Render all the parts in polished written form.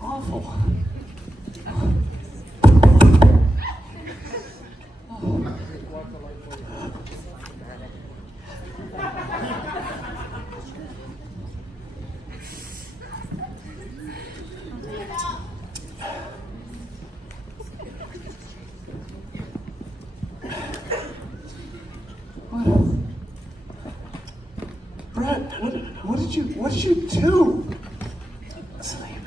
awful. Brett, what did you do? Sleep.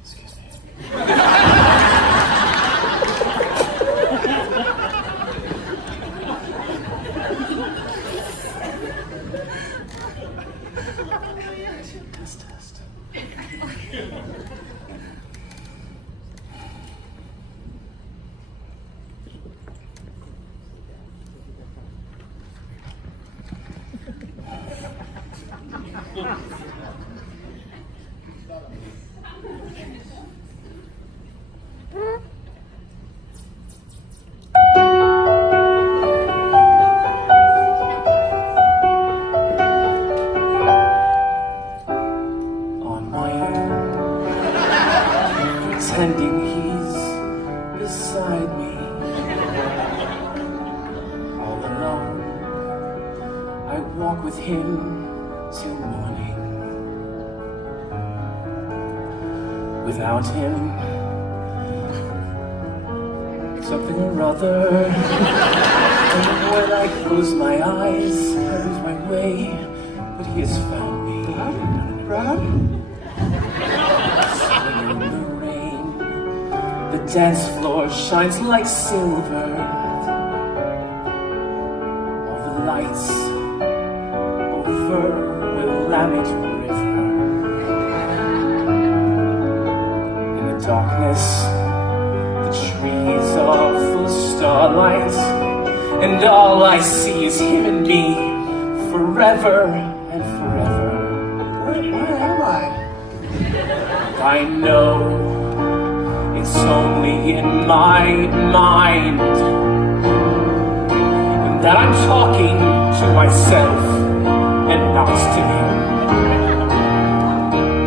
Excuse me. Test. On my own, pretending he's beside me. All alone, I walk with him till morning. Without him, something or other. And when I close my eyes, I lose my way, but he has found me. Brad? Swinging in the rain, the dance floor shines like silver. All the lights over Willamette River. In the darkness, the trees are full of starlight, and all I see is him and me, forever and forever. Where am I? I know it's only in my mind, and that I'm talking to myself and not to him.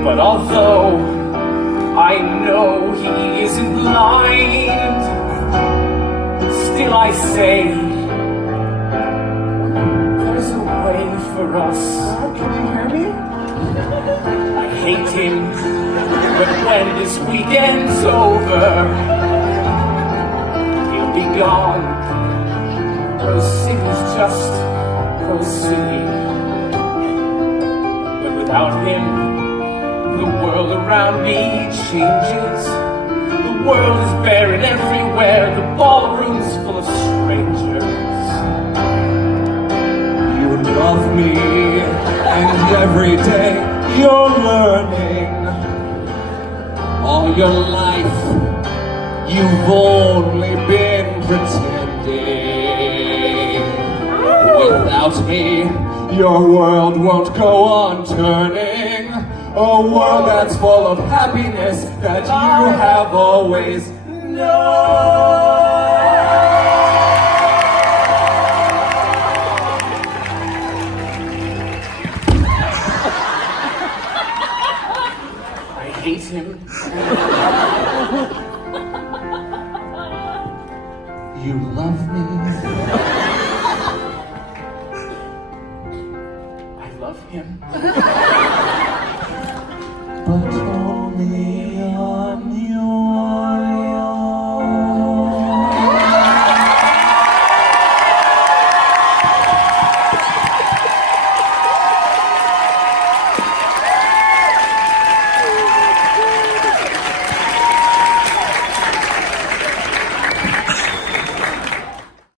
But although I know he isn't blind, still I say there's a way for us. Can you hear me? I hate him, but when this weekend's over, he'll be gone. Proceed's just proceed. But without him, the world around me changes. The world is barren everywhere. The ballroom's full of strangers. You love me, and every day you're learning. All your life, you've only been pretending. Without me, your world won't go on turning. A world that's full of happiness that you have always known. I hate him. You love me. I love him.